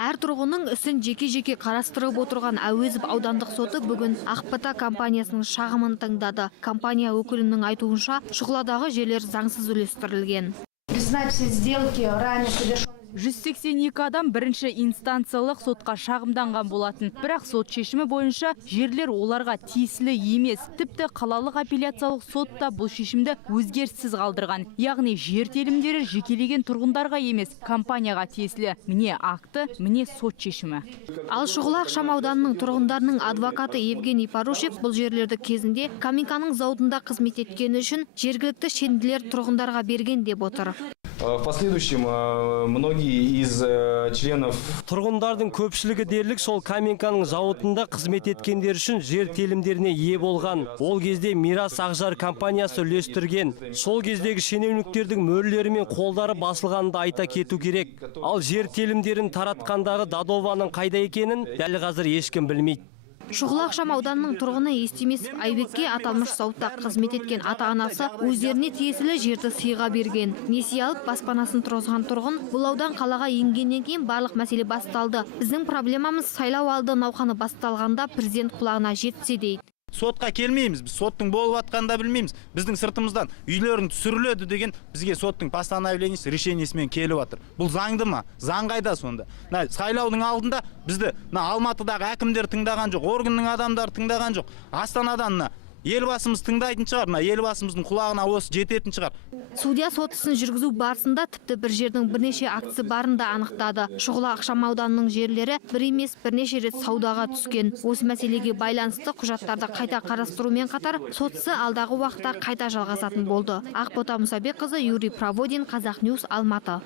Әр тұрғынның ісін жеке-жеке қарастырып отырған Әуезов аудандық соты бүгін Ақбота компаниясының шағымын тыңдады. Компания өкілінің айтуынша, Шұғыладағы жерлер заңсыз үлестірілген. 182 адам бірінші инстанциялық сотқа шағымданған болатын. Бірақ сот шешімі бойынша жерлер оларға тиесілі емес. Тіпті қалалық апелляциялық сотта бұл шешімді өзгеріссіз қалдырған. Яғни жер телімдері жекелеген тұрғындарға емес, компанияға тиесілі. Міне акты, міне сот шешімі. Ал Шұғыла ықшам ауданының тұрғындарының адвокаты Евгений Парушев бұл жерлерді кезінде Каменканың зауытында қызмет еткені үшін жергілікті шенділер тұрғындарға берген деп отыр. В последующем многие из членов тұрғындардың көпшілігі дерлік сол Каменканың зауытында қызмет еткендер үшін жер телімдеріне ие болған. Ол кезде Мирас Ақжар компаниясы үлестірген. Сол кездегі шенеуніктердің мөрлері мен қолдары басылғанды айта кету керек. Ал жер телімдерін таратқандағы Дадованың қайда екенін дәл қазір ешкім білмейді. Шұғыла ықшам ауданының тұрғыны Естемес Айбекке аталмыш зауытта қызмет еткен ата-анасы өздеріне тиесілі жерді сыйға берген. Несие алып баспанасын тұрғызған тұрғын бұл аудан қалаға енгеннен кейін барлық мәселе басталды. Біздің проблемамыз сайлау алды науқаны басталғанда президент құлағына жетсе дейді. Сотқа келмейміз, біз соттың болып атқанда білмейміз. Біздің сыртымыздан үйлерің түсіріледі деген бізге соттың постановлениесі, решениесімен келіп жатыр. Бұл заңды ма? Заң қайда сонда? Сайлаудың алдында бізді Алматыдағы әкімдер тыңдаған жоқ, органның адамдары тыңдаған жоқ. Астанадан елбасымыз тыңдайтын шығар, елбасымыздың құлағына осы жететін шығар. Судья сот ісін жүргізу барысында тіпті бір жердің бірнеше актісі барын да анықтады. Шұғыла ықшам ауданының жерлері бір емес бірнеше рет саудаға түскен. Осы мәселеге байланысты құжаттарды қайта қарастырумен қатар сот ісі алдағы уақытта қайта жалғасатын болды. Ақбота Мұсабекқызы, Юрий Проводин, Қазақ Ньюс, Алматы.